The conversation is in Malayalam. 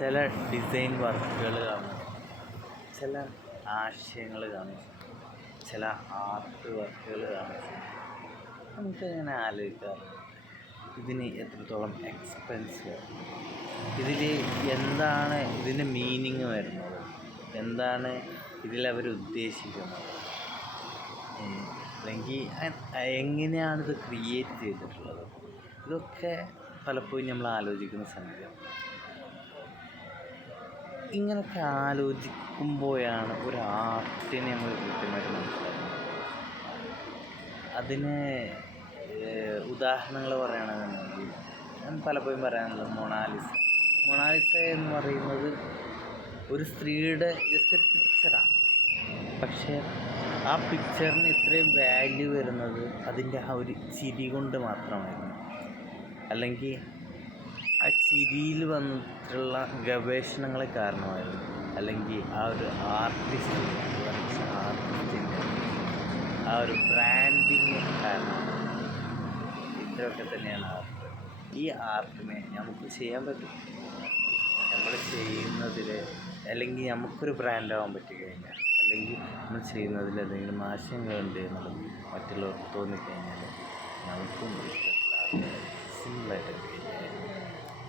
ചില ഡിസൈൻ വർക്കുകൾ കാണും, ചില ആശയങ്ങൾ കാണും, ചില ആർട്ട് വർക്കുകൾ കാണും. നമുക്കിങ്ങനെ ആലോചിക്കാറുണ്ട്, ഇതിന് എത്രത്തോളം എക്സ്പെൻസ് വരും, ഇതിൽ എന്താണ് ഇതിൻ്റെ മീനിങ് വരുന്നത്, എന്താണ് ഇതിലവർ ഉദ്ദേശിക്കുന്നത്, അല്ലെങ്കിൽ എങ്ങനെയാണിത് ക്രിയേറ്റ് ചെയ്തിട്ടുള്ളത്. ഇതൊക്കെ പലപ്പോഴും നമ്മൾ ആലോചിക്കുന്ന സംഗതിയാണ്. ഇങ്ങനെയൊക്കെ ആലോചിക്കുമ്പോഴാണ് ഒരു ആർട്ടിനെ നമ്മൾ കൃത്യമായിട്ട് മനസ്സിലാക്കുന്നത്. അതിന് ഉദാഹരണങ്ങൾ പറയുകയാണെന്നുണ്ടെങ്കിൽ ഞാൻ പലപ്പോഴും പറയാനുള്ളത് മൊണാലിസ എന്ന് പറയുന്നത് ഒരു സ്ത്രീയുടെ ജസ്റ്റ് ഒരു പിക്ചറാണ്. പക്ഷേ ആ പിക്ചറിന് ഇത്രയും വാല്യൂ വരുന്നത് അതിൻ്റെ ആ ഒരു ചിരി കൊണ്ട് മാത്രമായിരുന്നു. അല്ലെങ്കിൽ ആ ചിരിയിൽ വന്നിട്ടുള്ള ഗവേഷണങ്ങളെ കാരണമായിരുന്നു. അല്ലെങ്കിൽ ആ ഒരു ആർട്ടിസ്റ്റിൻ്റെ ആ ഒരു ബ്രാൻഡിങ് കാരണമാണ്. ഇത്രയൊക്കെ തന്നെയാണ് ആർട്ട്. ഈ ആർട്ടിനെ നമുക്ക് ചെയ്യാൻ പറ്റും. നമ്മൾ ചെയ്യുന്നതിൽ അല്ലെങ്കിൽ നമുക്കൊരു ബ്രാൻഡാവാൻ പറ്റിക്കഴിഞ്ഞാൽ, അല്ലെങ്കിൽ നമ്മൾ ചെയ്യുന്നതിൽ എന്തെങ്കിലും ആശയങ്ങളുണ്ട് എന്നുള്ളത് മറ്റുള്ളവർക്ക് തോന്നിക്കഴിഞ്ഞാൽ നമുക്കും ഇഷ്ടമുള്ള സിമ്പിളായിട്ട്